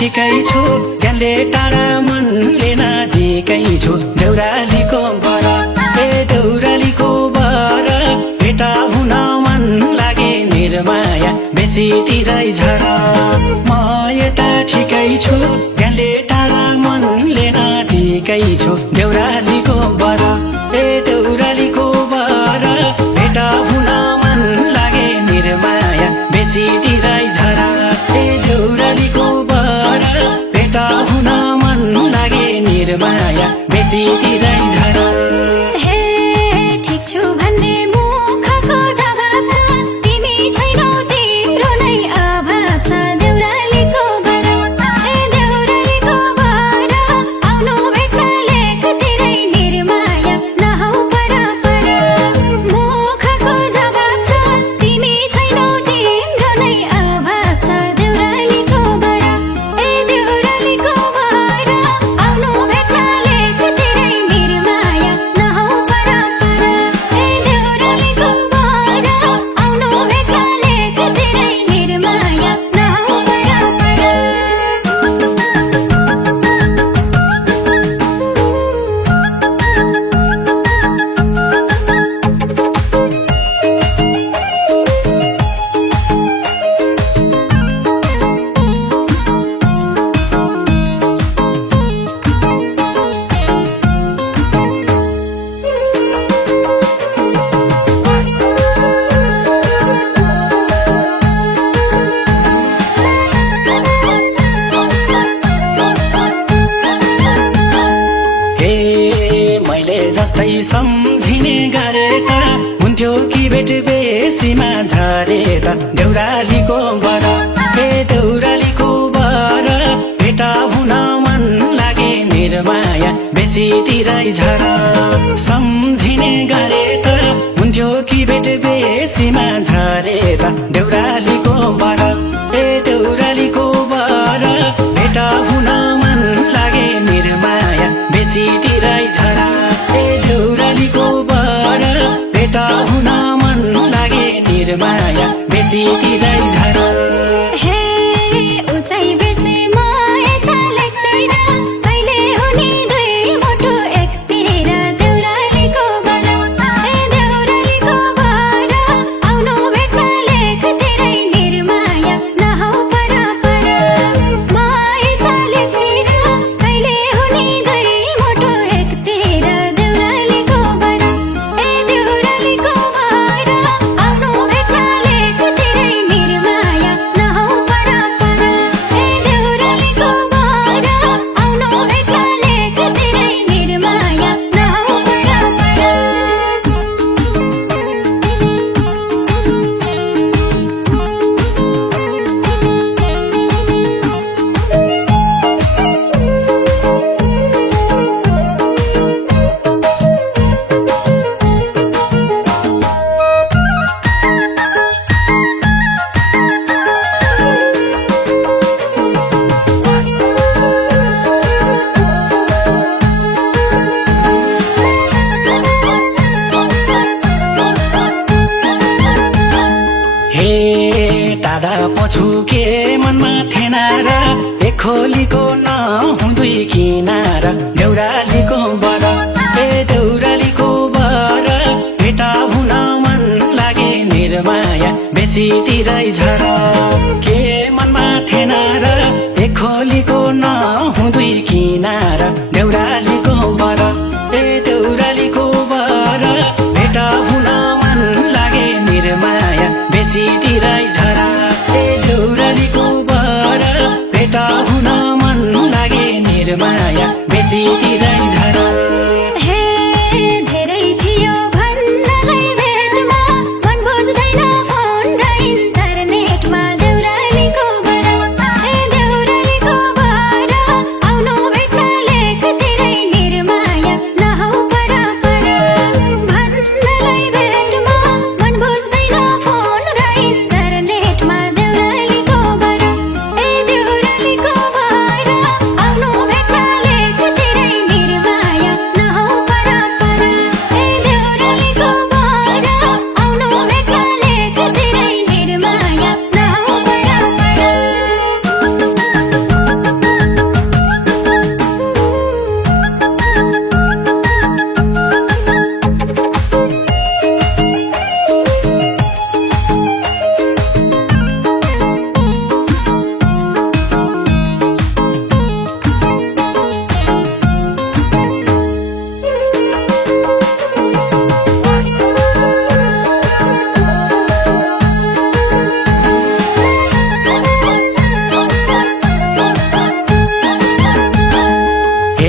ठिकै छु ज्यानले टाढा मनले नजिकै छु देउरालीको बर ए देउरालीको बर भेटा हुन मन लागे निर्माया बेसी तिरै झर म यता ठिकै छु ज्यानले टाढा मनले नजिकै छु देउरालीको बर ए देउरालीको बर भेटा हुन मन लागे निर्माया बेसी तिरै झर ए देउरालीको भेटा हुन मन लागे निर्माया बेसी तिरै झर हे ठीक छु भन्ने मुखको जवाब छ तिमी छैनौ तिम्रो नै अभाव छ देउरालीको बर ए देउरालीको बर आउनु भेट्न लेख तिरै निर्माया नहौ पर मुखको जवाब छ तिमी छैनौ तिम्रो नै अभाव छ देउरालीको बर ए देउरालीको बर आउनु भेट्न लेख तिरै निर्माया नहौ पर ए देउरालीको बर आउनु भेट्न लेख तिरै निर्माया नहौ पर जस्तै सम्झिने गरेका हुन्थ्यो कि भेट बेसीमा झरे त देउरालीको बर ए देउरालीको बर भेटा हुन मन लागे निर्माया बेसी तिरै झर सम्झिने गरे त हुन्थ्यो कि भेट बेसीमा झरे त देउरालीको बर ए देउरालीको बर भेटा हुन मन लागे निर्माया बेसी तिरै झर ए देउरालीको बर भेटा हुन मन लागे निर्माया बेसी तिरै झर हे उचाइ बेसी म यता लेख्दैन कहिले हुने दुई मुटु एकतिर देउरालीको बर ए देउरालीको बर आउनु भेट्न लेख तिरै निर्माया नहौ पर म यता लेख्दैन कहिले हुने दुई मुटु एकतिर देउरालीको बर ए देउरालीको बर आउनु भेट्न लेख तिरै निर्माया नहौ पर ए देउरालीको बर आउनु भेट्न लेख तिरै निर्माया नहौ हे टाढा पछु के मनमा थिएन र एक खोलीको नहुँदै किनार देउरालीको बर ए देउरालीको बर भेटा हुन मन लागे निर्माया बेसी तिरै झर के मनमा थिएन र एक खोलीको नहुँदै किनार देउरालीको बर ए देउरालीको बर भेटा हुन मन लागे निर्माया बेसी तिरै झर ए देउरालीको बर भेटा हुन मन लागे निर्माया बेसी तिरै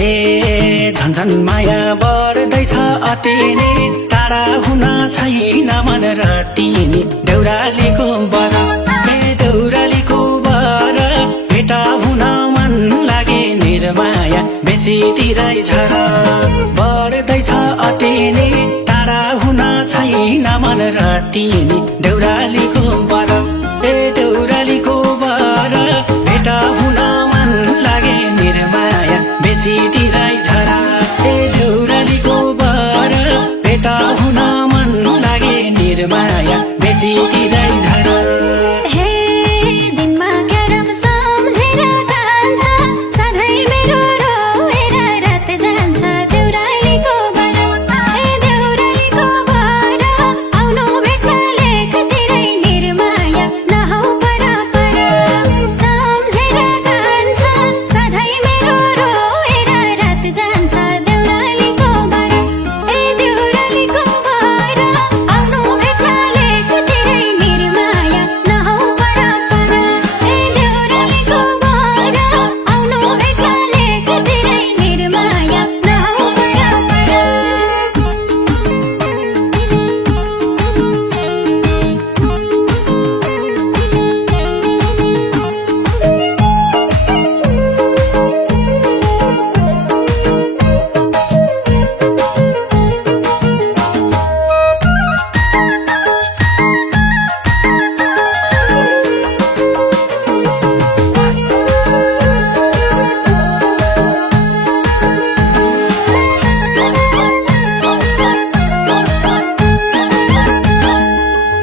हे झन्झन माया बढ्दैछ अति नै टाढा हुन छैन मन रटिनी देउरालीको बर हे देउरालीको बर भेटा हुन मन लागे निर्माया बेसी तिरै छ र बढ्दैछ अति नै टाढा हुन छैन मन रटिनी देउरालीको बर हे देउरालीको बर भेटा हुन मन लागे निर्माया बेसी तिरै छ र हे देउरालीको बर भेटा हुन मन लागे निर्माया बेसी तिरै छ र हे दिनमा क्यारम सम्झेर कान्छ सधैँ मेरो रोएर रात जान्छ देउरालीको बर हे देउरालीको बर आउनु भेट्न लेखतिरै निर्माया नहौ पर सम्झेर कान्छ सधैँ मेरो रोएर रात जान्छ देउरालीको बर हे देउरालीको बर आउनु भेट्न लेखतिरै निर्माया नहौ पर हे देउरालीको बर आउनु भेट्न लेखतिरै निर्माया नहौ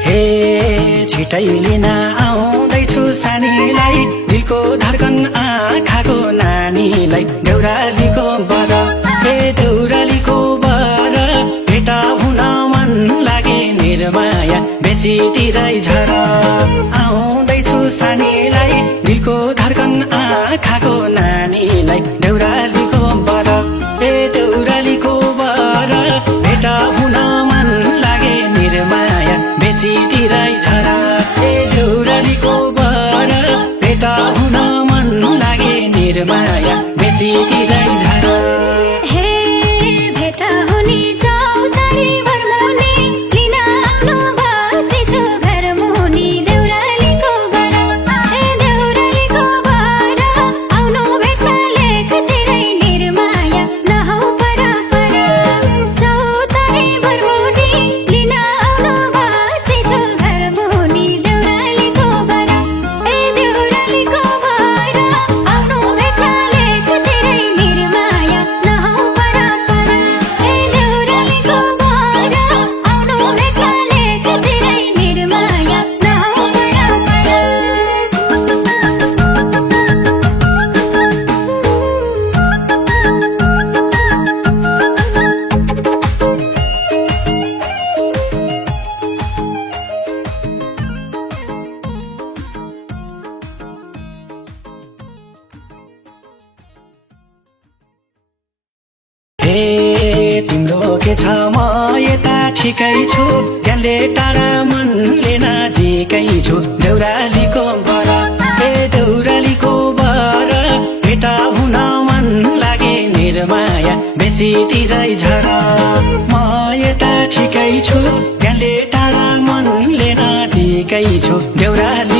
हे छिटै लिन आउँदैछु सानीलाई दिलको धड्कन आँखाको नानीलाई देउरालीको बर हे देउरालीको बर भेटा हुन मन लागे निर्माया बेसी तिरै छ र आउँदैछु सानीलाई दिलको धड्कन आँखाको नानीलाई देउरालीको बर हे देउरालीको बर भेटा हुन मन लागे निर्माया बेसी तिरै छ र हे देउरालीको बर भेटा हुन मन लागे निर्माया बेसी तिरै छ र हे भेटा हुने चौतारी भरमुनि लिन आउनु बसेछु घर मुनि देउरालीको बर हे देउरालीको बर आउनु भेट्न लेखतिरै निर्माया नहौ पर चौतारी भरमुनि लिन आउनु बसेछु घर मुनि देउरालीको बर हे देउरालीको बर आउनु भेट्न लेखतिरै निर्माया नहौ पर हे देउरालीको बर आउनु भेट्न लेखतिरै निर्माया नहौ हे तिम्रो के छ म यता ठिकै छु ज्यानले टाढा मनले नजिकै छु देउरालीको बर हे देउरालीको बर भेटा हुन मन लागे निर्माया बेसी तिरै छ र म यता ठिकै छु ज्यानले टाढा मनले नजिकै छु देउराली